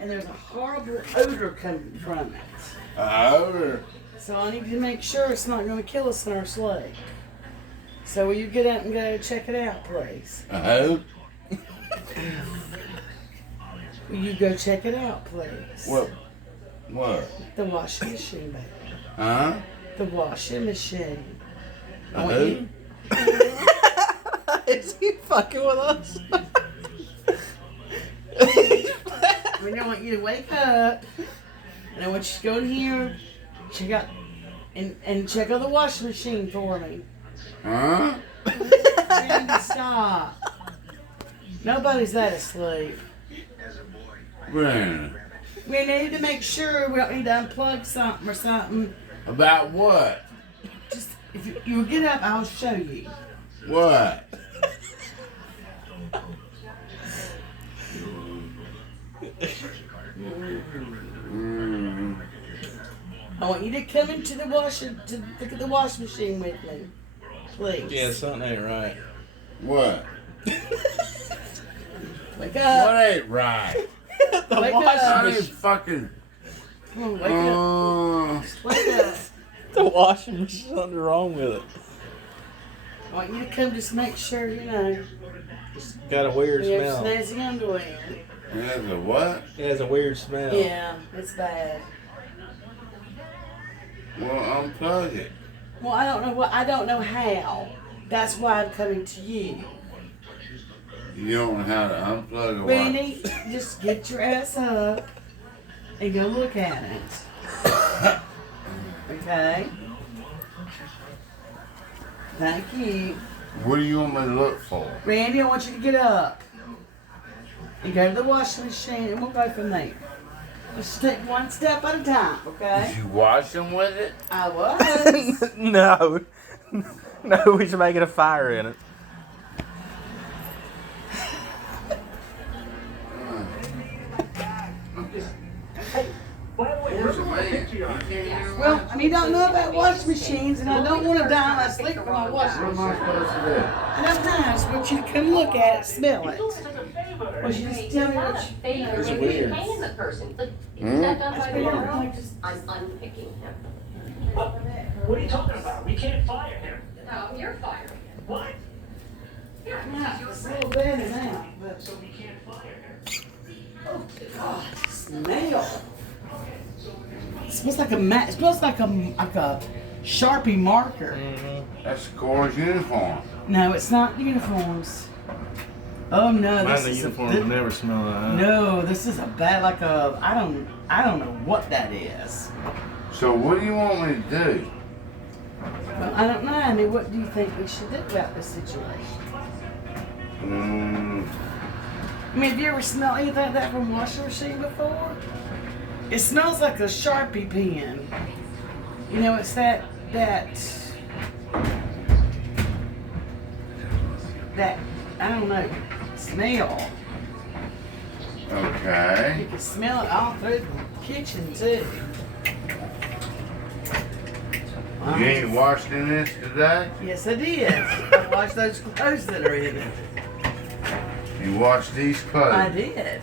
and there's a horrible odor coming from it. Odor. So I need to make sure it's not going to kill us in our sleep. So will you get out and go check it out, please? Who? Will you go check it out, please? What? The washing machine, baby. Huh? The washing machine. Who? Is he fucking with us? We don't want you to wake up. And I want you to go in here, check out, and check out the washing machine for me. Huh? Randy, stop. Nobody's that asleep. Brandon. We need to make sure we don't need to unplug something or something. About what? Just if you get up, I'll show you. What? I want you to come into the washing to look at the washing machine with me, please. Yeah, something ain't right. What? Wake up. What ain't right? The Wake washing up. I machine. ain't fucking. Come on, wake up. Wake up. The washing machine. Something wrong with it. I want you to come just make sure, you know, Got a weird you have smell. snazzy underwear. That's a what? It has a weird smell. Yeah, it's bad. Well, unplug it. Well, I don't know how. That's why I'm coming to you. You don't know how to unplug a Randy, just get your ass up and go look at it. Okay? Thank you. What do you want me to look for? Randy, I want you to get up and go to the washing machine and we'll go from there. Just take one step at a time, okay? You wash them with it? I was. No. No, we should make it a fire in it. Where's the man? Well, I mean, don't know about washing machines, and I don't want to die when I sleep with my washing What am I machine. supposed to do? I don't know. I just want you to come look at it, smell it. Well, you just tell me what you... It's weird. Paying the person. Look, Hmm? is that done by That's weird. law? I'm unpicking him. What are you talking about? We can't fire him. No, you're fired. What? Yeah, Yeah, you're it's a fired. little better now, but... So we can't fire him. Oh, God, smell. It smells like it smells like a Sharpie marker. That's the Corps' uniform. No, it's not uniforms. Oh no, this is never smell like No, this is a bad I don't know what that is. So what do you want me to do? Well, I don't know. I mean, what do you think we should do about this situation? I mean, have you ever smelled anything like that from a washing machine before? It smells like a Sharpie pen. You know, it's that I don't know, smell. Okay. You can smell it all through the kitchen too. You ain't washed in this today? Yes, I did. I washed those clothes that are in it. You washed these clothes? I did.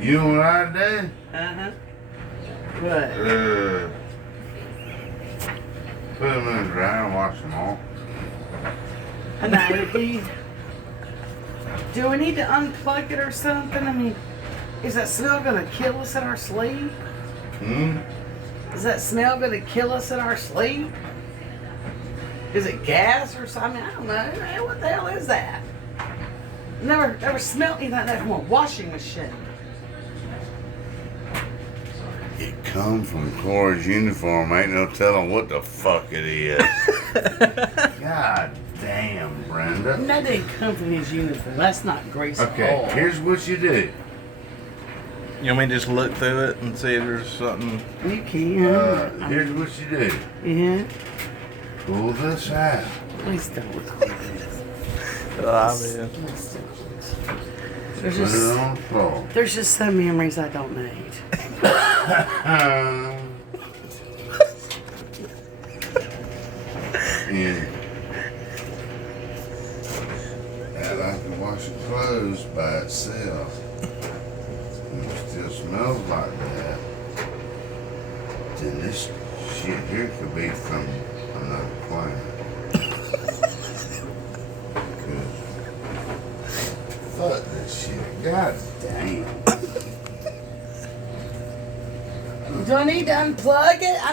You know what I did? Uh-huh. What? Put them in the dryer and wash them off. I know. Do we need to unplug it or something? I mean, is that smell going to kill us in our sleep? Hmm? Is that smell going to kill us in our sleep? Is it gas or something? I don't know. What the hell is that? Never smelled anything like that from a washing machine. It come from Corps' uniform. Ain't no telling what the fuck it is. God damn, Brenda. That didn't come from his uniform. That's not Grace at Okay, all. here's what you do. You want me to just look through it and see if there's something? You can. Here's what you do. Yeah. Pull this out. Please don't look like this. I mean, Please don't. Put it on the floor. There's just some memories I don't need. Yeah. I like to wash the clothes by itself. smells like that, then this shit here could be from another planet. 'Cause fuck this shit. God damn. Do I need to unplug it? I